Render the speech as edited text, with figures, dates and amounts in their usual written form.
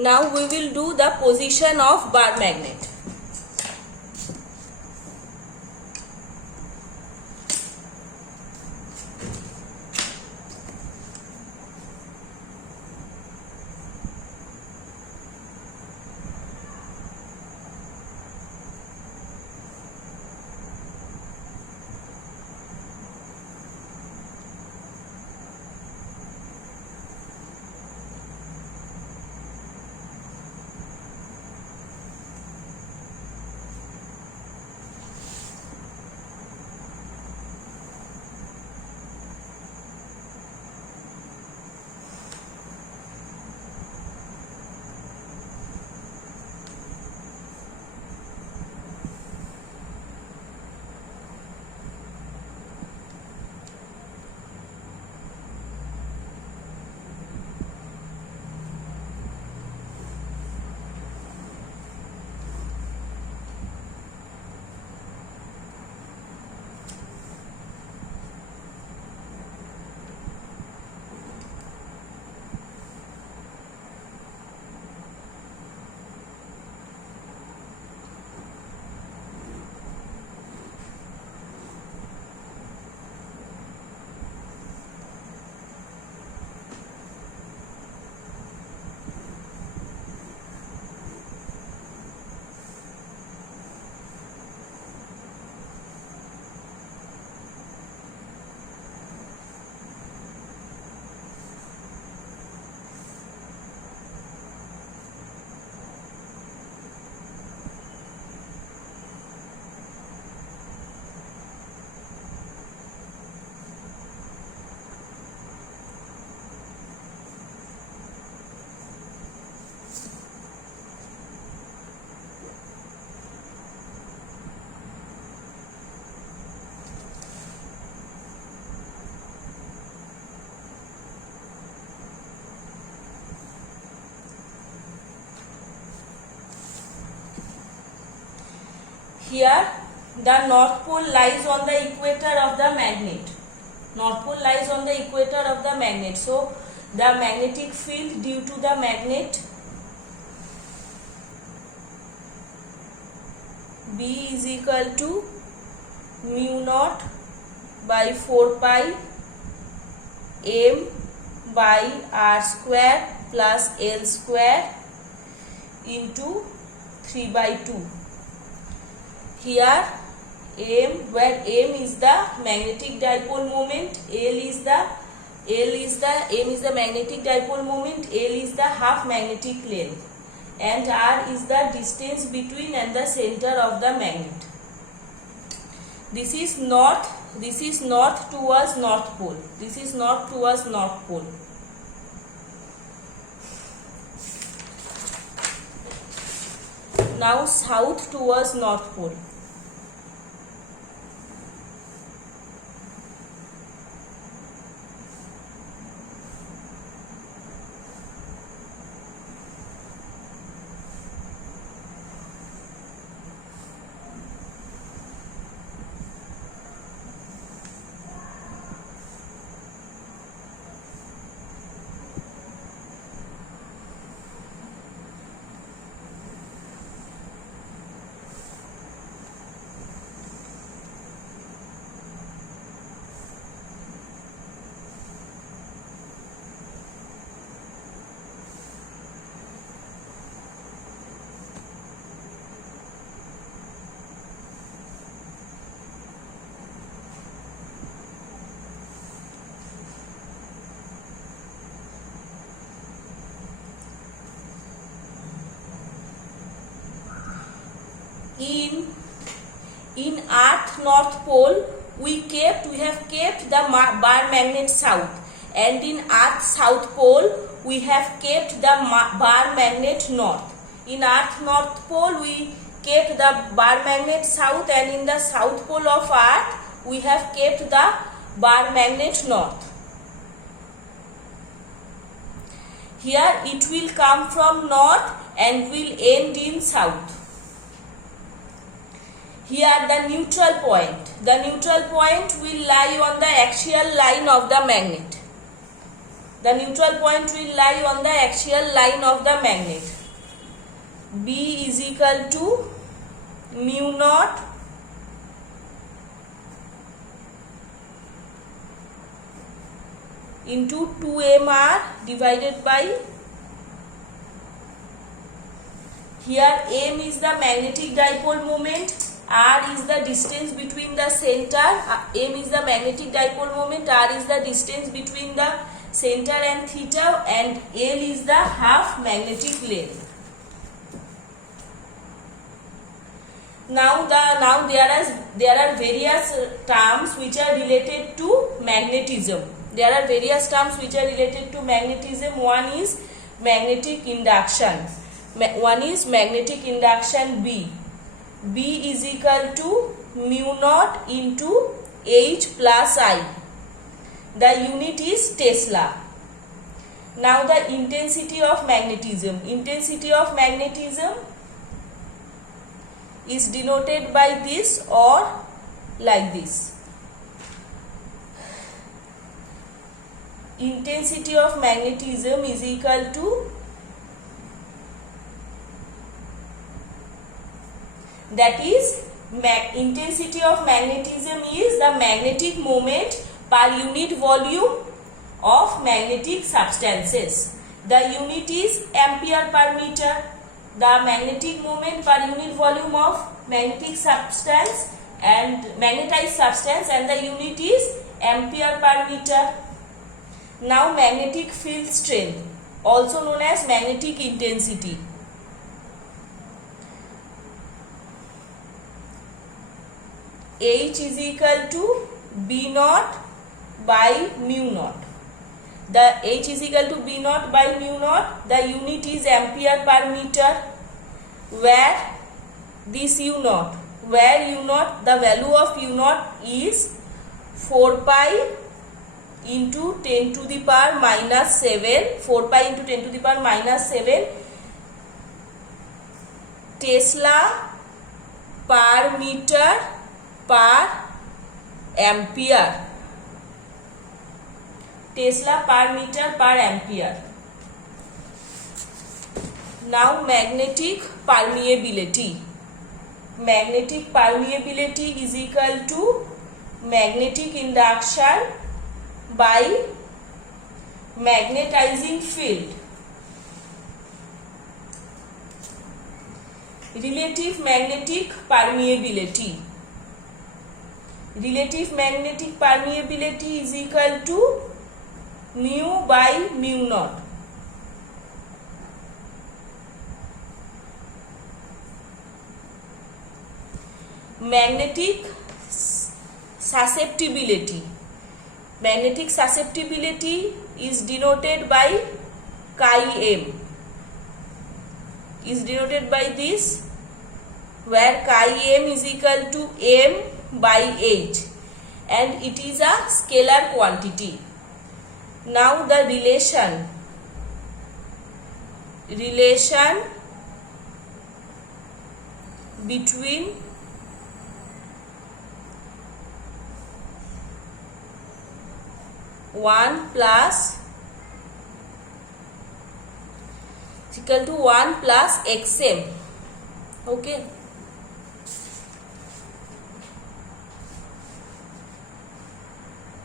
Now we will do the position of bar magnet. Here the north pole lies on the equator of the magnet. North pole lies on the equator of the magnet. So the magnetic field due to the magnet B is equal to mu naught by 4 pi m by r square plus l square into 3 by 2. Here m, where m is the magnetic dipole moment, m is the magnetic dipole moment, l is the half magnetic length, and r is the distance between and the center of the magnet. This is north towards north pole. This is north towards north pole. Now south towards north pole. In earth north pole we have kept the bar magnet south, and in earth south pole we have kept the bar magnet north. In earth north pole we kept the bar magnet south, and in the south pole of earth we have kept the bar magnet north. Here it will come from north and will end in south. Here the neutral point. The neutral point will lie on the axial line of the magnet. The neutral point will lie on the axial line of the magnet. B is equal to mu naught into 2mr divided by, here m is the magnetic dipole moment, r is the distance between the center, m is the magnetic dipole moment, r is the distance between the center and theta, and L is the half magnetic length. Now there are various terms which are related to magnetism. There are various terms which are related to magnetism. One is magnetic induction. One is magnetic induction B. B is equal to mu naught into H plus I. The unit is Tesla. Now the intensity of magnetism. Intensity of magnetism is denoted by this or like this. Intensity of magnetism is equal to, that is, intensity of magnetism is the magnetic moment per unit volume of magnetic substances. The unit is ampere per meter. The magnetic moment per unit volume of magnetic substance and magnetized substance, and the unit is ampere per meter. Now magnetic field strength, also known as magnetic intensity. H is equal to B naught by mu naught. The H is equal to B naught by mu naught. The unit is ampere per meter, where this U naught, the value of U naught is 4 pi into 10 to the power minus 7, 4 pi into 10 to the power minus 7 Tesla per meter per ampere. Tesla per meter per ampere. Now magnetic permeability. Magnetic permeability is equal to magnetic induction by magnetizing field. Relative magnetic permeability. Relative magnetic permeability is equal to nu by mu naught. Magnetic susceptibility. Magnetic susceptibility is denoted by chi m. Is denoted by this, where chi m is equal to m by h, and it is a scalar quantity. Now the relation between one plus equal to 1 plus xm. Okay.